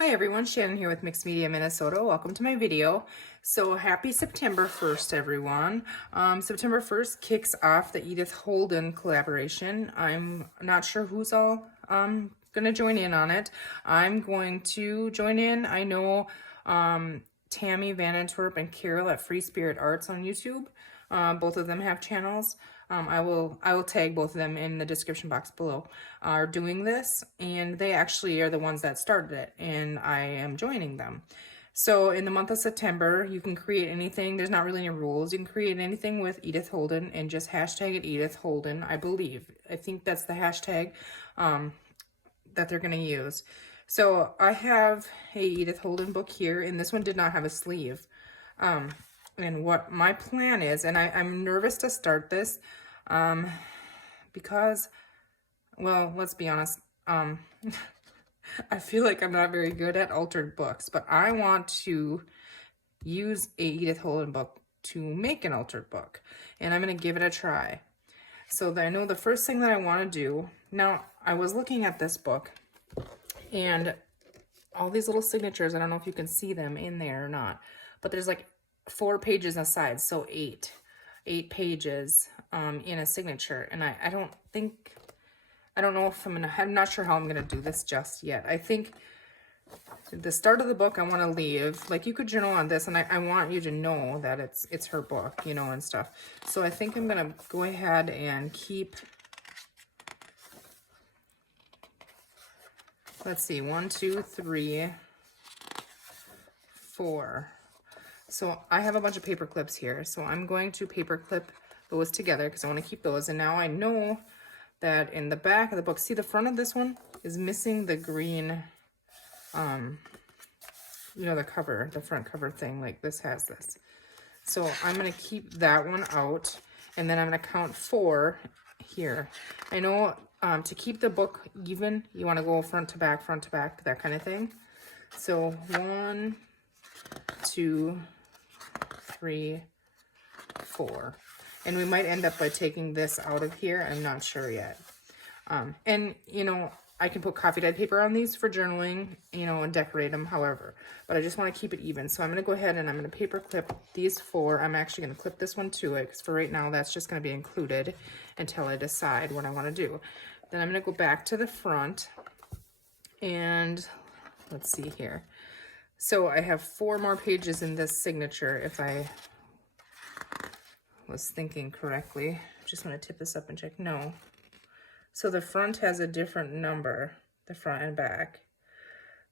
Hi everyone, Shannon here with Mixed Media Minnesota. Welcome to my video. So happy September 1st, everyone. September 1st kicks off the Edith Holden collaboration. I'm not sure who's all gonna join in on it. I'm going to join in. I know Tammy, Van Antwerp, and Caryl at Free Spirit Arts on YouTube. Both of them have channels. I will tag both of them in the description box below, are doing this, and they actually are the ones that started it, and I am joining them. So in the month of September, you can create anything. There's not really any rules. You can create anything with Edith Holden and just hashtag it Edith Holden, I believe. I think that's the hashtag that they're going to use. So I have a Edith Holden book here, and this one did not have a sleeve. And what my plan is, and I'm nervous to start this because, well, let's be honest, I feel like I'm not very good at altered books, but I want to use a Edith Holden book to make an altered book, and I'm going to give it a try. So I know the first thing that I want to do, now I was looking at this book, and all these little signatures, I don't know if you can see them in there or not, but there's like 4 pages aside, so eight pages in a signature. And I don't know if I'm not sure how I'm gonna do this just yet. I think the start of the book I want to leave, like you could journal on this, and I want you to know that it's her book, you know, and stuff. So I think I'm gonna go ahead and keep, let's see, 1, 2, 3, 4. So I have a bunch of paper clips here, so I'm going to paper clip those together because I want to keep those. And now I know that in the back of the book, see the front of this one is missing the green, you know, the cover, the front cover thing, like this has this. So I'm going to keep that one out, and then I'm going to count 4 here. I know to keep the book even, you want to go front to back, that kind of thing. So 1, 2, 3, 4, and we might end up by taking this out of here. I'm not sure yet. And you know, I can put coffee dyed paper on these for journaling, you know, and decorate them however, but I just want to keep it even. So I'm going to go ahead and I'm going to paper clip these 4. I'm actually going to clip this one to it because for right now that's just going to be included until I decide what I want to do. Then I'm going to go back to the front, and let's see here. So I have 4 more pages in this signature, if I was thinking correctly. Just want to tip this up and check. No. So the front has a different number, the front and back.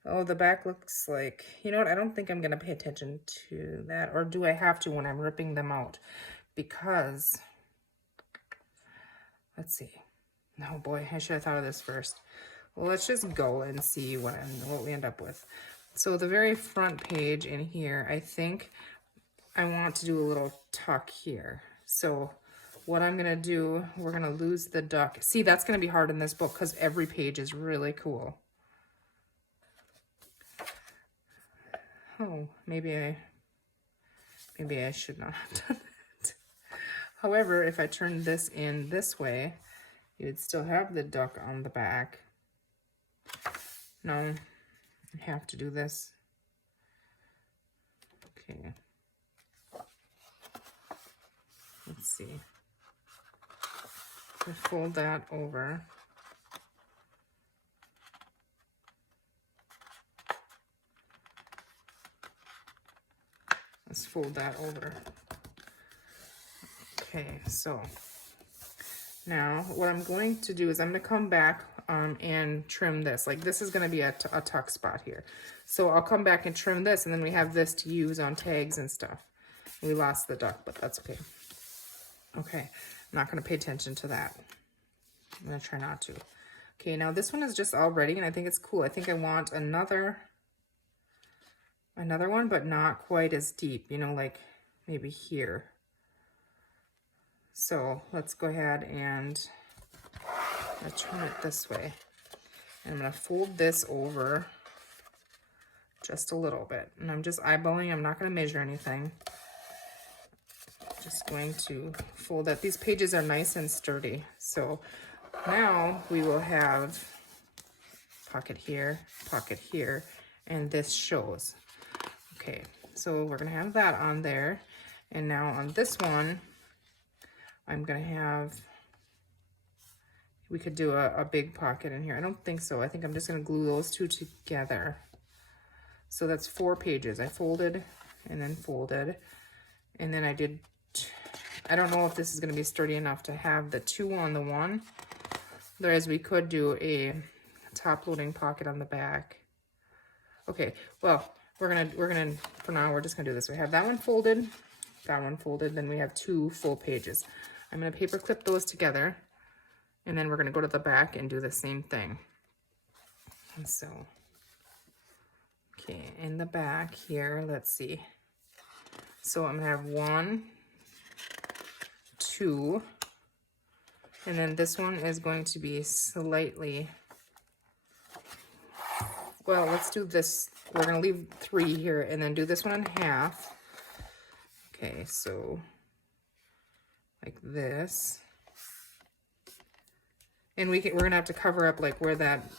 Oh, the back looks like, you know what? I don't think I'm going to pay attention to that. Or do I have to when I'm ripping them out? Because, let's see. Oh boy, I should have thought of this first. Well, let's just go and see what we end up with. So the very front page in here, I think I want to do a little tuck here. So what I'm going to do, we're going to lose the duck. See, that's going to be hard in this book because every page is really cool. Oh, maybe I should not have done that. However, if I turn this in this way, you would still have the duck on the back. No. I have to do this. Okay. Let's see. I fold that over. Let's fold that over. Okay, so now what I'm going to do is I'm going to come back and trim this. Like this is going to be a tuck spot here. So I'll come back and trim this, and then we have this to use on tags and stuff. We lost the duck, but that's okay. Okay, I'm not going to pay attention to that. I'm going to try not to. Okay, now this one is just all ready, and I think it's cool. I think I want another one, but not quite as deep, you know, like maybe here. So let's go ahead and turn it this way. And I'm going to fold this over just a little bit. And I'm just eyeballing. I'm not going to measure anything. Just going to fold that. These pages are nice and sturdy. So now we will have pocket here, and this shows. Okay, so we're gonna have that on there. And now on this one, I'm gonna have, we could do a big pocket in here. I don't think so. I think I'm just gonna glue those two together. So that's 4 pages. I folded and then folded. And then I did, I don't know if this is gonna be sturdy enough to have the 2 on the one. Whereas we could do a top loading pocket on the back. Okay, well, we're gonna, for now, we're just gonna do this. We have that one folded, then we have 2 full pages. I'm gonna paper clip those together, and then we're gonna go to the back and do the same thing. And so, okay, in the back here, let's see. So I'm gonna have 1, 2, and then this one is going to be slightly, well, let's do this. We're gonna leave 3 here and then do this one in half. Okay, so like this. And we're gonna have to cover up like where that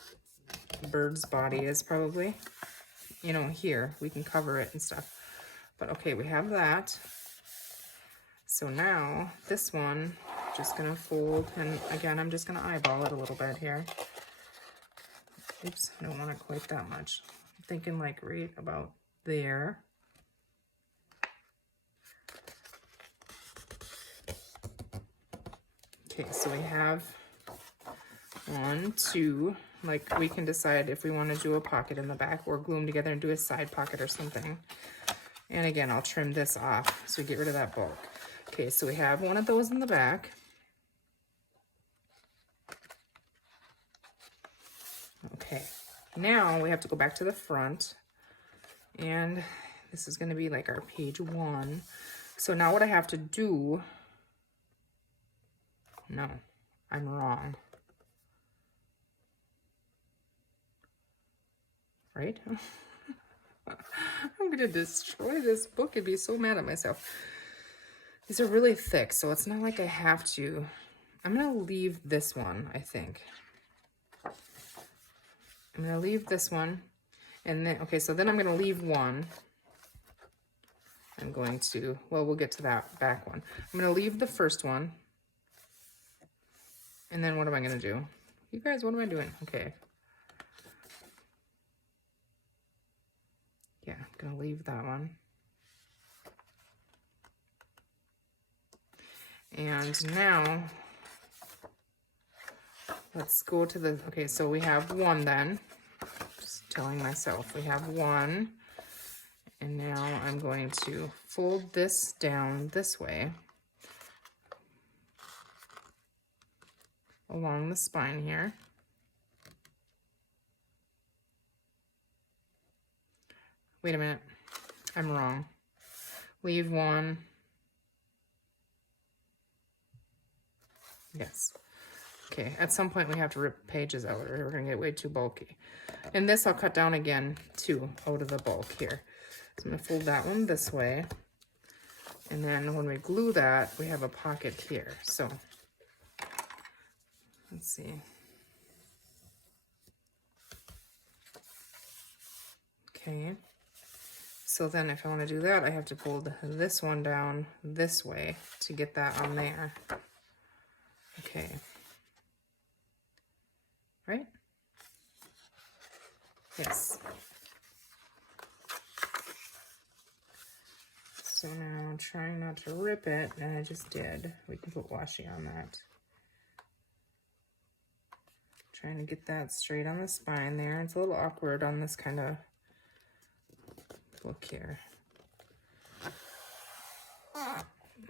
bird's body is probably. You know, here, we can cover it and stuff. But okay, we have that. So now this one, just gonna fold, and again, I'm just gonna eyeball it a little bit here. Oops, I don't want it quite that much. I'm thinking like right about there. Okay, so we have 1, 2, like we can decide if we want to do a pocket in the back or glue them together and do a side pocket or something. And again, I'll trim this off so we get rid of that bulk. Okay, so we have 1 of those in the back. Okay, now we have to go back to the front, and this is going to be like our page 1. So now what I have to do, no, I'm wrong. Right? I'm going to destroy this book and be so mad at myself. These are really thick, so it's not like I have to. I'm going to leave this one, I think. I'm going to leave this one, and then, okay, so then I'm going to leave 1. I'm going to, well, we'll get to that back one. I'm going to leave the first one, and then what am I going to do? You guys, what am I doing? Okay. Yeah, I'm going to leave that one. And now, let's go to the, okay, so we have 1 then. Just telling myself we have 1. And now I'm going to fold this down this way along the spine here. Wait a minute, I'm wrong. Leave 1. Yes. Okay, at some point we have to rip pages out or we're gonna get way too bulky. And this I'll cut down again too, out of the bulk here. So I'm gonna fold that one this way. And then when we glue that, we have a pocket here. So, let's see. Okay. So then if I wanna do that, I have to fold this one down this way to get that on there. Okay. Right? Yes. So now I'm trying not to rip it, and I just did. We can put washi on that. Trying to get that straight on the spine there. It's a little awkward on this kind of look here.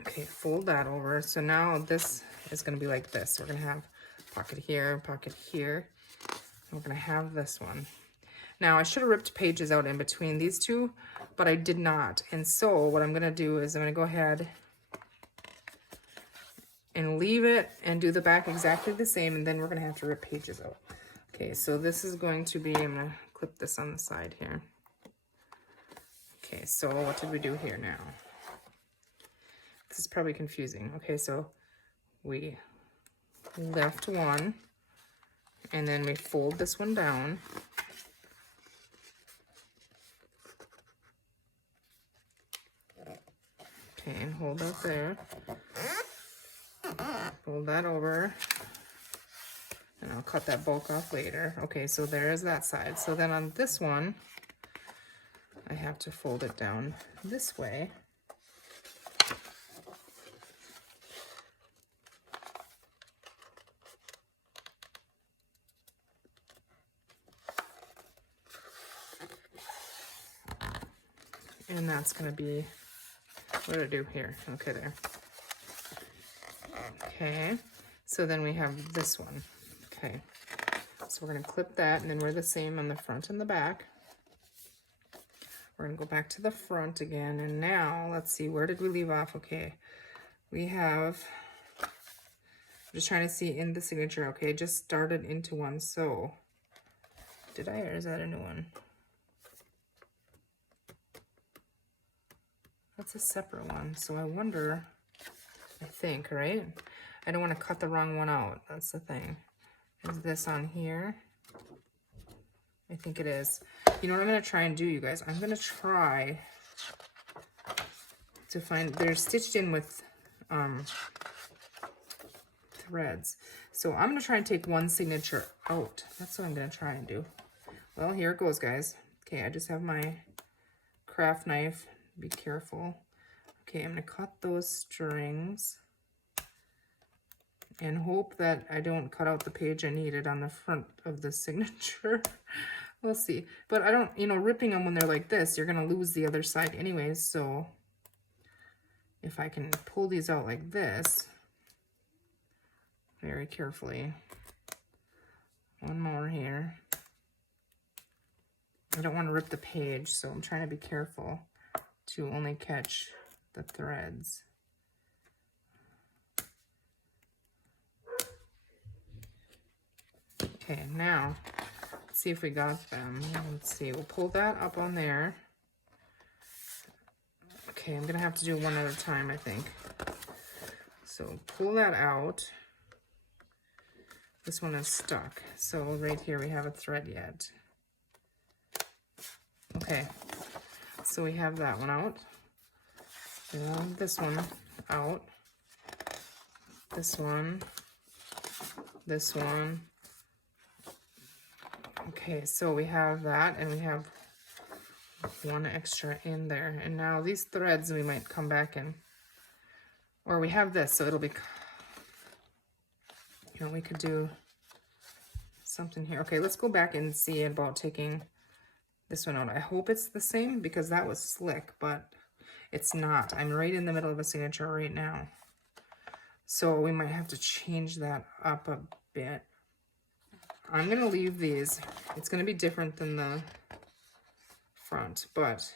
Okay, fold that over. So now this is going to be like this. We're going to have pocket here, pocket here. We're going to have this one. Now, I should have ripped pages out in between these two, but I did not. And so what I'm going to do is I'm going to go ahead and leave it and do the back exactly the same, and then we're going to have to rip pages out. Okay, so this is going to be, I'm going to clip this on the side here. Okay, so what did we do here now? This is probably confusing. Okay, so we left 1, and then we fold this one down. Okay, and hold that there. Fold that over. And I'll cut that bulk off later. Okay, so there is that side. So then on this one, I have to fold it down this way. And that's going to be, what did I do here? Okay, there. Okay, so then we have this one. Okay, so we're going to clip that, and then we're the same on the front and the back. We're going to go back to the front again, and now, let's see, where did we leave off? Okay, we have, I'm just trying to see in the signature. Okay, just started into one, so, did I, or is that a new one? That's a separate one, so I wonder, I think, right? I don't want to cut the wrong one out, that's the thing. Is this on here? I think it is. You know what I'm going to try and do, you guys? I'm going to try to find, they're stitched in with threads. So I'm going to try and take one signature out. That's what I'm going to try and do. Well, here it goes, guys. Okay, I just have my craft knife. Be careful. Okay, I'm going to cut those strings and hope that I don't cut out the page I needed on the front of the signature. We'll see. But I don't, you know, ripping them when they're like this, you're going to lose the other side anyways. So if I can pull these out like this, very carefully. One more here. I don't want to rip the page, so I'm trying to be careful to only catch the threads. Okay, now let's see if we got them. Let's see, we'll pull that up on there. Okay, I'm gonna have to do one at a time, I think. So pull that out. This one is stuck. So right here we have a thread yet. Okay, so we have that one out. And this one out. This one. This one. Okay, so we have that, and we have one extra in there. And now these threads we might come back in. Or we have this, so it'll be, you know, we could do something here. Okay, let's go back and see about taking this one out. I hope it's the same because that was slick, but it's not. I'm right in the middle of a signature right now. So we might have to change that up a bit. I'm going to leave these. It's going to be different than the front, but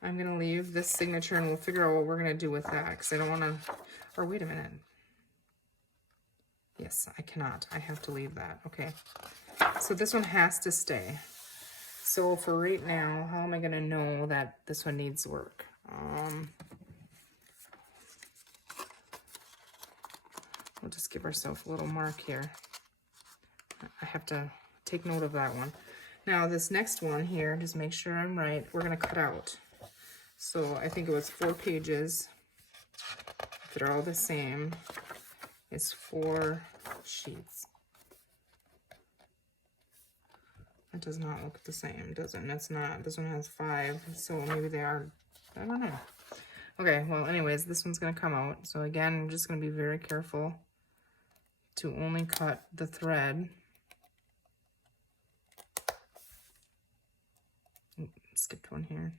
I'm going to leave this signature and we'll figure out what we're going to do with that because I don't want to, or wait a minute. Yes, I cannot. I have to leave that. Okay. So this one has to stay. So for right now, how am I going to know that this one needs work? We'll just give ourselves a little mark here. I have to take note of that one. Now this next one here, just make sure I'm right, we're going to cut out. So I think it was 4 pages. If they're all the same, it's 4 sheets. It does not look the same, does it? It's not. This one has 5, so maybe they are, I don't know. Okay, well, anyways, this one's going to come out. So again, I'm just going to be very careful to only cut the thread. Skipped one here.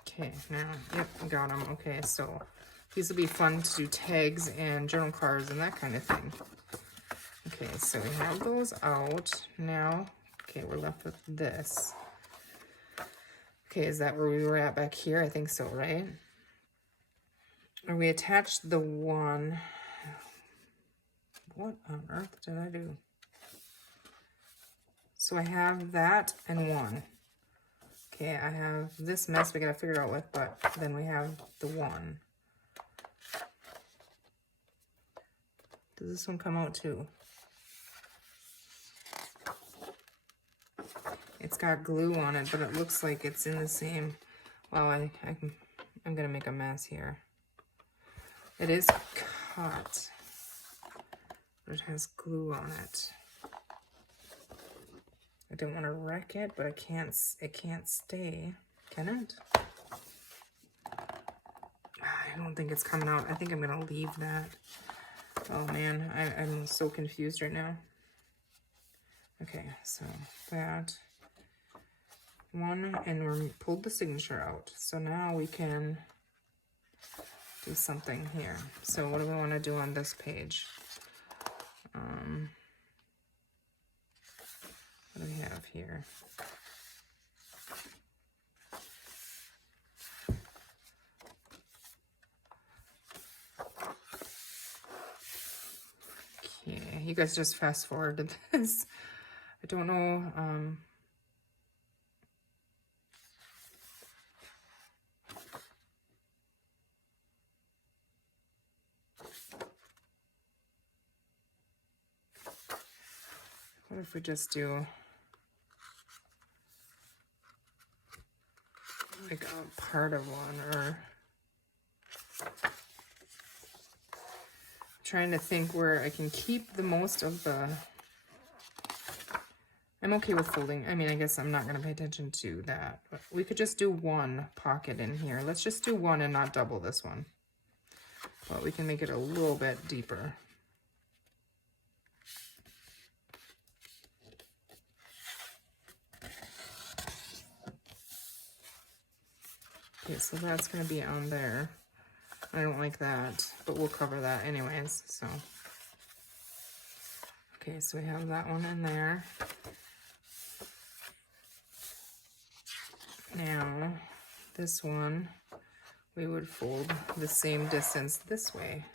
Okay, now, yep, got them. Okay, so these will be fun to do tags and journal cards and that kind of thing. Okay, so we have those out. Now, okay, we're left with this. Okay, is that where we were at back here? I think so, right? Or we attached the one. What on earth did I do? So I have that and one. Okay, I have this mess we gotta figure out with, but then we have the one. Does this one come out too? It's got glue on it, but it looks like it's in the same. Wow, I'm gonna make a mess here. It is cut, but it has glue on it. I don't want to wreck it, but it can't stay, can it? I don't think it's coming out. I think I'm gonna leave that. Oh man, I'm so confused right now. Okay, so that one, and we're pulled the signature out. So now we can do something here. So what do we want to do on this page? What do we have here? Okay, you guys just fast forwarded this. I don't know. What if we just do like a part of one, or trying to think where I can keep the most of the. I'm okay with folding. I mean, I guess I'm not going to pay attention to that. But we could just do one pocket in here. Let's just do one and not double this one. But we can make it a little bit deeper. Okay, so that's going to be on there. I don't like that, but we'll cover that anyways, so. Okay, so we have that one in there. Now, this one, we would fold the same distance this way.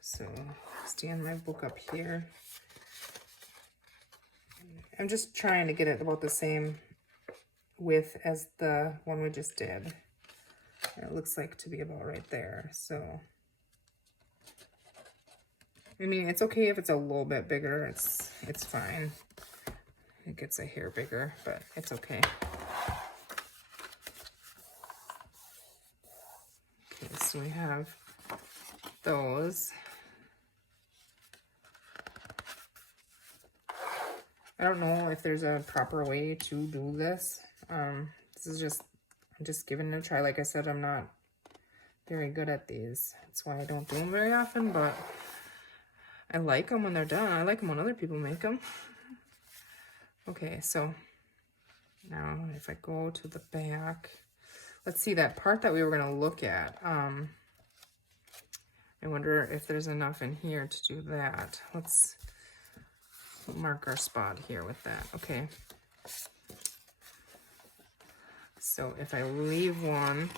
So, stand my book up here. I'm just trying to get it about the same width as the one we just did. It looks like to be about right there, so. I mean, it's okay if it's a little bit bigger, it's fine. It gets a hair bigger, but it's okay. Okay, so we have those. I don't know if there's a proper way to do this. This is just, I'm just giving it a try. Like I said, I'm not very good at these. That's why I don't do them very often, but I like them when they're done. I like them when other people make them. Okay, so now if I go to the back, let's see that part that we were going to look at. I wonder if there's enough in here to do that. Let's mark our spot here with that. Okay. So if I leave one,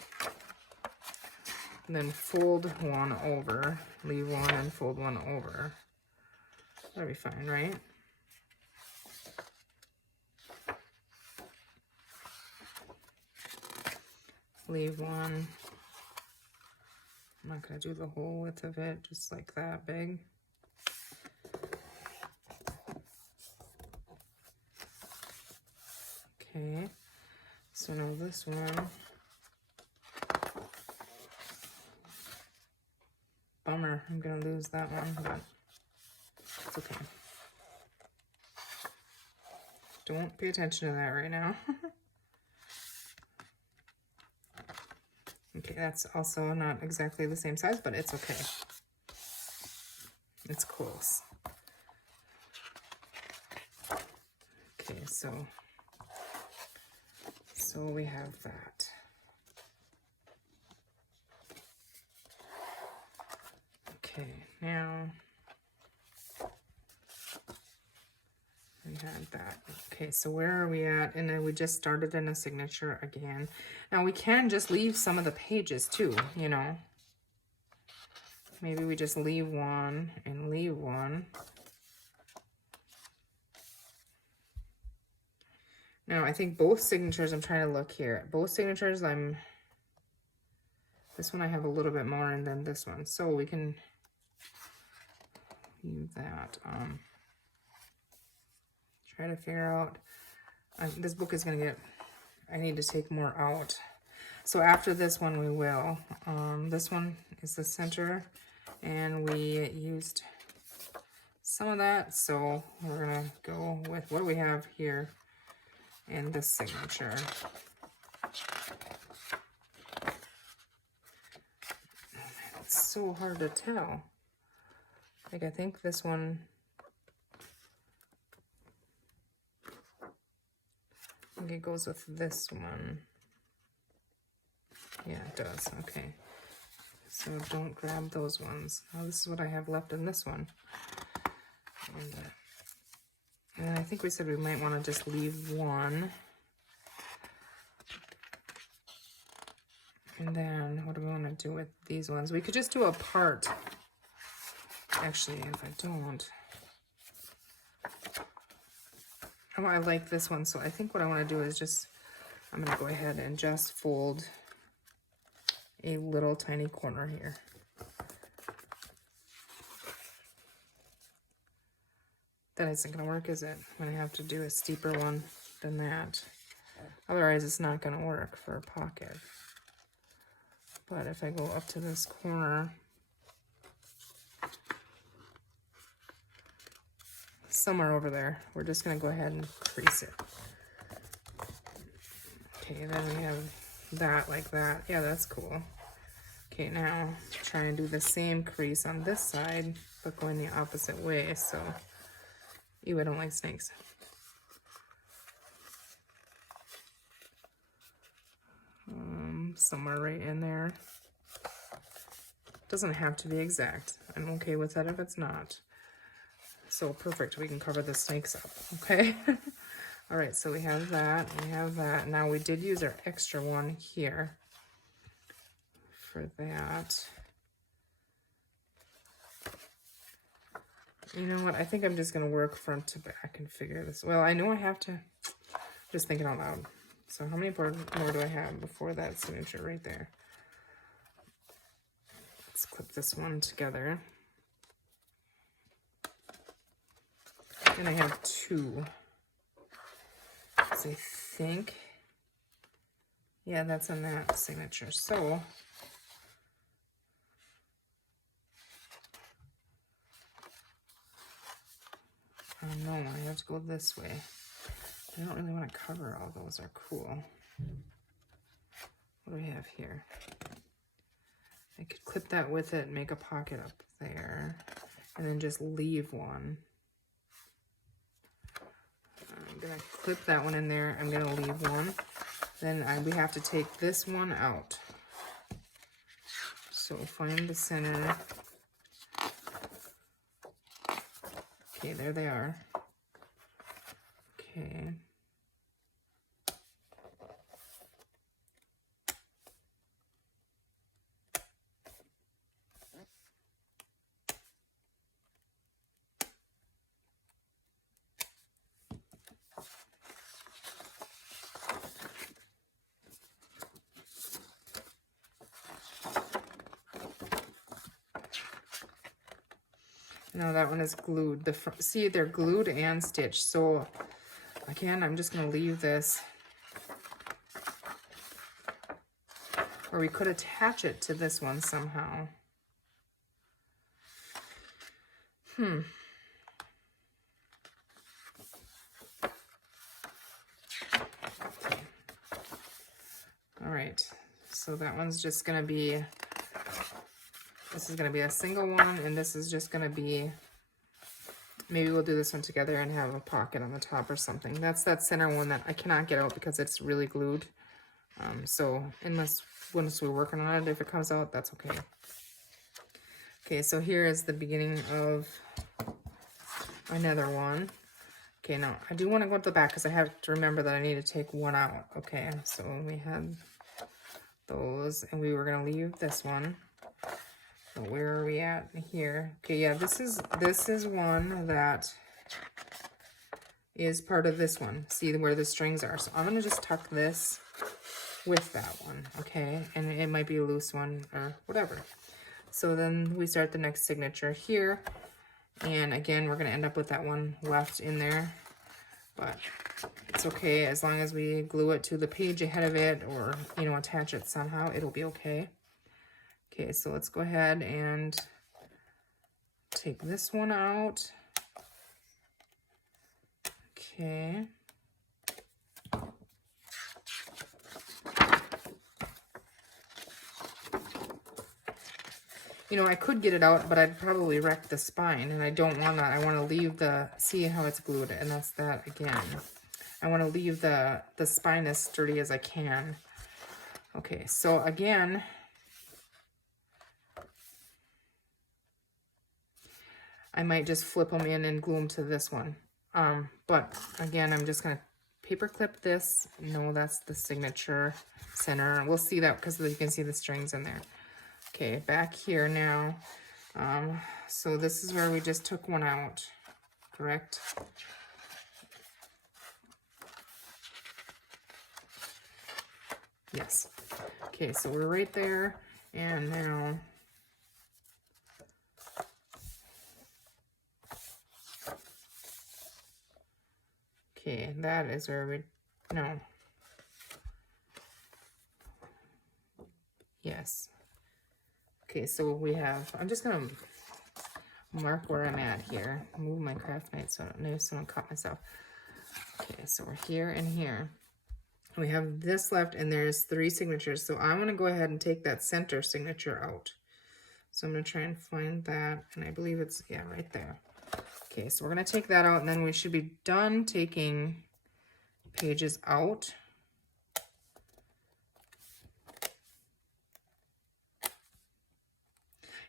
then fold one over, leave one and fold one over, that'll be fine, right? Leave one. I'm not going to do the whole width of it, just like that big. Okay, so now this one, bummer, I'm gonna lose that one, but it's okay. Don't pay attention to that right now. Okay, that's also not exactly the same size, but it's okay. It's close. Okay, so we have that. Okay, now we had that. Okay, so where are we at? And then we just started in a signature again. Now we can just leave some of the pages too, you know. Maybe we just leave one and leave one. Now, I think both signatures, I'm trying to look here. Both signatures, this one I have a little bit more, and then this one. So we can leave that. Try to figure out, this book is gonna get, I need to take more out. So after this one we will. This one is the center, and we used some of that, so we're gonna go with what do we have here in this signature. It's so hard to tell. Like, I think this one, I think it goes with this one. Yeah, it does. Okay. So don't grab those ones. Now this is what I have left in this one. And I think we said we might want to just leave one. And then what do we want to do with these ones? We could just do a part. Actually, if I don't. Oh, I like this one. So I think what I want to do is just, I'm going to go ahead and just fold a little tiny corner here. That isn't going to work, is it? I'm going to have to do a steeper one than that. Otherwise, it's not going to work for a pocket. But if I go up to this corner, somewhere over there, we're just going to go ahead and crease it. Okay, then we have that like that. Yeah, that's cool. Okay, now try and do the same crease on this side, but going the opposite way. So, ew, I don't like snakes. Somewhere right in there. Doesn't have to be exact. I'm okay with that if it's not. So perfect, we can cover the snakes up, okay? All right, so we have that, we have that. Now we did use our extra one here for that. You know what, I think I'm just gonna work front to back and figure this. Well, I know I have to, just thinking out loud. So how many more do I have before that signature right there? Let's clip this one together. And I have two. So I think, yeah, that's on that signature. So I don't know, I have to go this way. I don't really want to cover all those. Are cool. What do we have here? I could clip that with it and make a pocket up there, and then just leave one. I'm gonna clip that one in there. I'm gonna leave one. Then we have to take this one out. So find the center. Okay, there they are. Okay. No, that one is glued. See, they're glued and stitched. So again, I'm just gonna leave this. Or we could attach it to this one somehow. Okay. All right, so that one's just gonna be, this is gonna be a single one, and this is just gonna be, maybe we'll do this one together and have a pocket on the top or something. That's that center one that I cannot get out because it's really glued. So once we're working on it, if it comes out, that's okay. Okay, so here is the beginning of another one. Okay, now I do want to go to the back because I have to remember that I need to take one out. Okay, so we had those, and we were going to leave this one. So where are we at here? Okay, yeah, this is one that is part of this one. See where the strings are. So I'm going to just tuck this with that one, okay? And it might be a loose one or whatever. So then we start the next signature here. And again, we're going to end up with that one left in there. But it's okay as long as we glue it to the page ahead of it, or, you know, attach it somehow, it'll be okay. Okay, so let's go ahead and take this one out. Okay. You know, I could get it out, but I'd probably wreck the spine, and I don't want that. I want to leave the, see how it's glued, and that's that again. I want to leave the spine as sturdy as I can. Okay, so again, I might just flip them in and glue them to this one. But again, I'm just going to paper clip this. No, that's the signature center. We'll see that because you can see the strings in there. Okay, back here now. So this is where we just took one out, correct? Yes. Okay, so we're right there, and now okay, that is where we, no. Yes. Okay, so we have, I'm just gonna mark where I'm at here. Move my craft knife so I don't know someone caught myself. Okay, so we're here and here. We have this left, and there's 3 signatures. So I'm gonna go ahead and take that center signature out. So I'm gonna try and find that, and I believe it's, yeah, right there. Okay, so we're gonna take that out, and then we should be done taking pages out.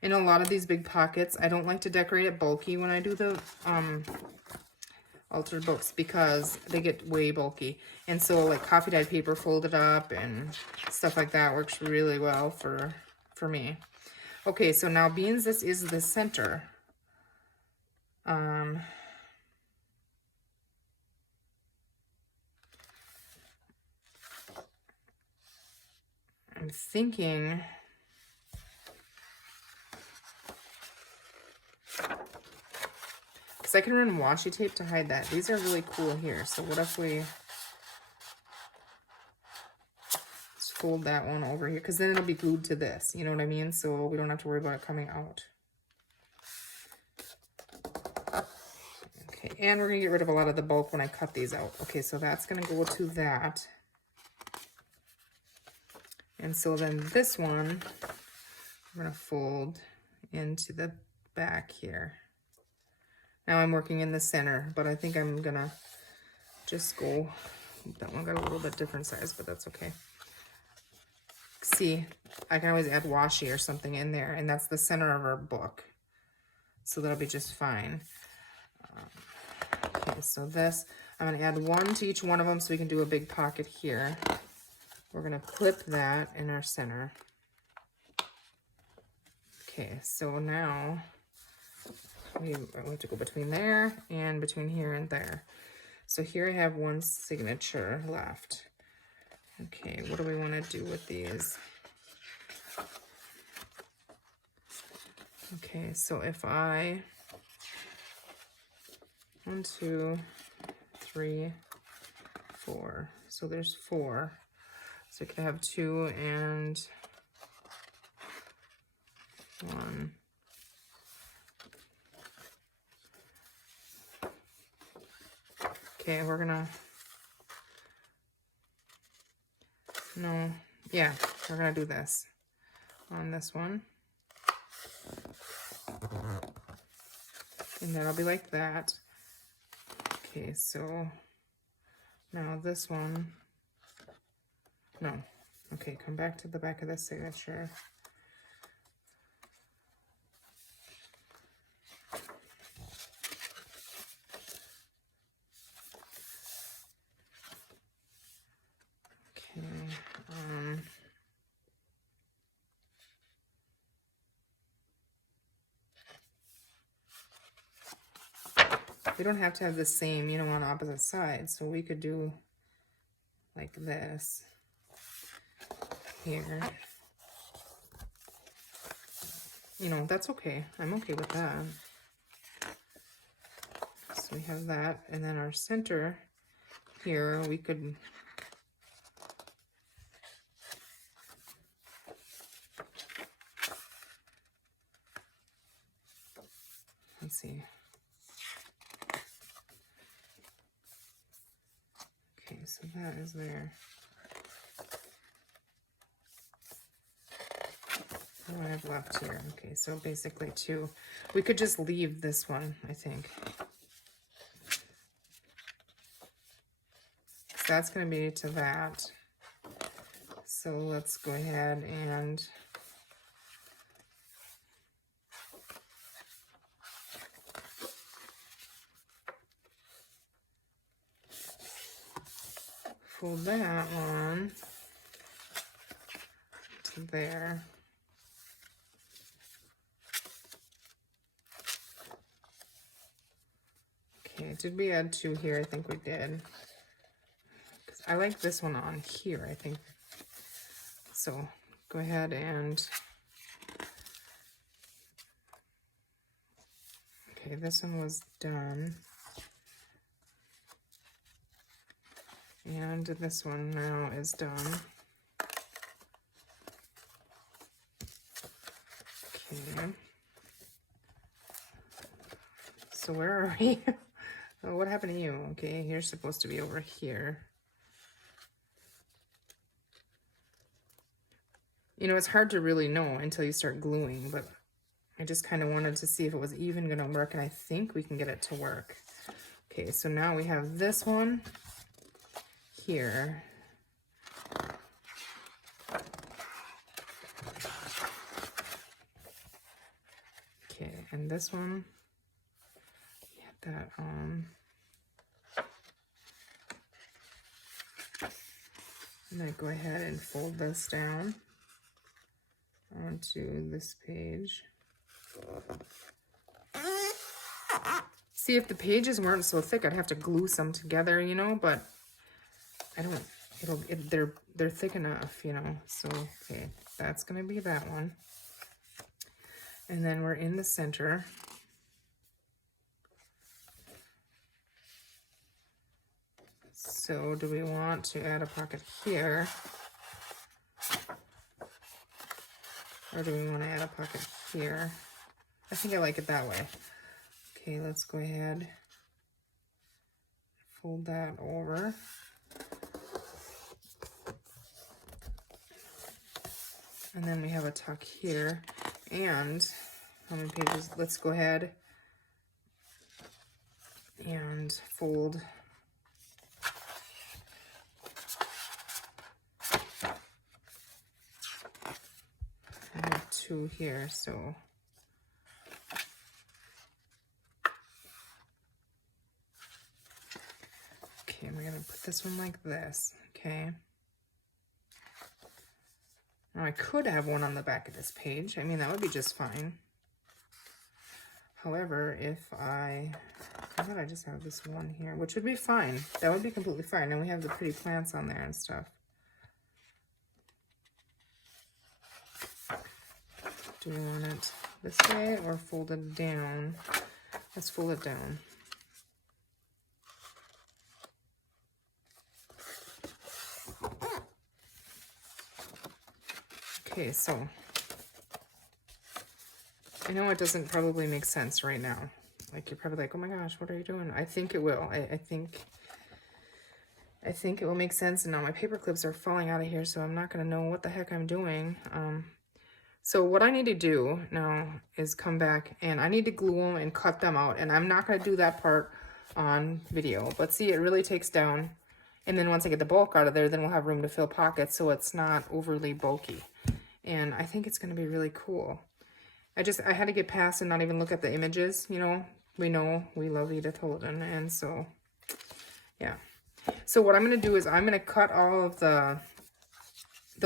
In a lot of these big pockets, I don't like to decorate it bulky when I do the altered books, because they get way bulky. And so like coffee dyed paper folded up and stuff like that works really well for me. Okay, so now being this is the center, I'm thinking because I can run washi tape to hide that. These are really cool here. So what if we just fold that one over here? Because then it'll be glued to this. You know what I mean? So we don't have to worry about it coming out. Okay, and we're going to get rid of a lot of the bulk when I cut these out. Okay, so that's going to go to that. And so then this one, I'm going to fold into the back here. Now I'm working in the center, but I think I'm gonna just go, that one got a little bit different size, but that's okay. See, I can always add washi or something in there, and that's the center of our book. So that'll be just fine. Okay, so this, I'm gonna add 1 to each one of them so we can do a big pocket here. We're gonna clip that in our center. Okay, so now, we have to go between there and between here and there. So here I have 1 signature left. Okay, what do we want to do with these? Okay, so if I 1, 2, 3, 4. So there's 4. So we could have 2 and 1. Okay, we're gonna, no, yeah, we're gonna do this on this one. And that'll be like that. Okay, so now this one, no. Okay, come back to the back of the signature. We don't have to have the same, you know, on opposite sides. So we could do like this here. You know, that's okay. I'm okay with that. we have that. And then our center here, we could let's see. Okay, so that is there. What do I have left here? Okay, so basically two. We could just leave this one, I think. So that's going to be to that. So let's go ahead and fold that one to there. Okay, did we add two here? I think we did. 'Cause I like this one on here, I think. So go ahead and, okay, this one was done. And this one now is done. Okay. So where are we? Oh, what happened to you? Okay, you're supposed to be over here. You know, it's hard to really know until you start gluing, but I just kind of wanted to see if it was even going to work, and I think we can get it to work. Okay, so now we have this one here. Okay, and this one, get that on. And then go ahead and fold this down onto this page. See, if the pages weren't so thick, I'd have to glue some together, you know, but I don't, they're thick enough, you know. So, okay, that's going to be that one. And then we're in the center. So do we want to add a pocket here? Or do we want to add a pocket here? I think I like it that way. Okay, let's go ahead. Fold that over. And then we have a tuck here. And how many pages? Let's go ahead and fold. I have two here, so okay, we're gonna put this one like this. Okay. Now I could have one on the back of this page. I mean, that would be just fine. However, if I thought I just have this one here, which would be fine. That would be completely fine. And we have the pretty plants on there and stuff. Do we want it this way or folded down? Let's fold it down. Okay, so I know it doesn't probably make sense right now. Like, you're probably like, oh my gosh, what are you doing? I think it will. I think it will make sense. And now my paper clips are falling out of here, so I'm not going to know what the heck I'm doing. So what I need to do now is come back and I need to glue them and cut them out. And I'm not going to do that part on video. But see, it really takes down. And then once I get the bulk out of there, then we'll have room to fill pockets so it's not overly bulky. And I think it's going to be really cool. I had to get past and not even look at the images, you know. We love Edith Holden. And so, yeah. So what I'm going to do is I'm going to cut all of the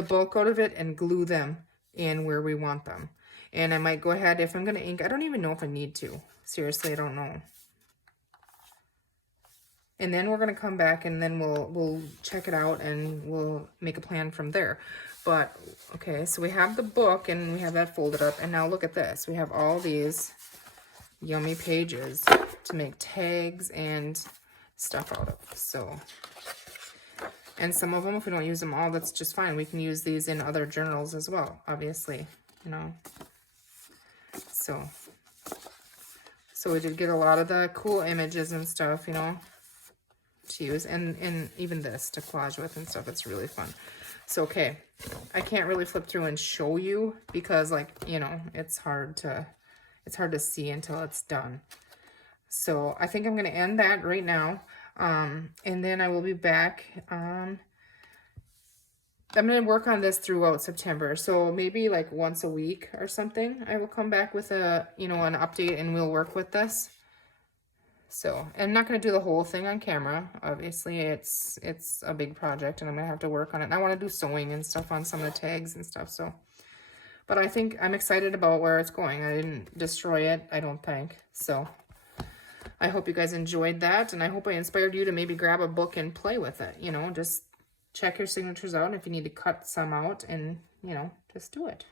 bulk out of it and glue them in where we want them. And I might go ahead, if I'm going to ink, I don't even know if I need to. Seriously, I don't know. And then we're going to come back and then we'll check it out and we'll make a plan from there. But, okay, so we have the book and we have that folded up. And now look at this. We have all these yummy pages. to make tags and stuff out of. So, and some of them, if we don't use them all, that's just fine. We can use these in other journals as well, obviously, you know. So we did get a lot of the cool images and stuff, you know, to use, and even this to collage with and stuff. It's really fun. So, okay, I can't really flip through and show you because, like, you know, it's hard to see until it's done. So I think I'm going to end that right now. And then I will be back. I'm going to work on this throughout September. So maybe like once a week or something, I will come back with a, you know, an update, and we'll work with this. So, I'm not going to do the whole thing on camera. Obviously, it's a big project, and I'm going to have to work on it. And I want to do sewing and stuff on some of the tags and stuff. So, but I think I'm excited about where it's going. I didn't destroy it, I don't think. So, I hope you guys enjoyed that, and I hope I inspired you to maybe grab a book and play with it. You know, just check your signatures out, and if you need to cut some out, and, you know, just do it.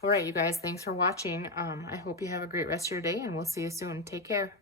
All right, you guys, thanks for watching. I hope you have a great rest of your day, and we'll see you soon. Take care.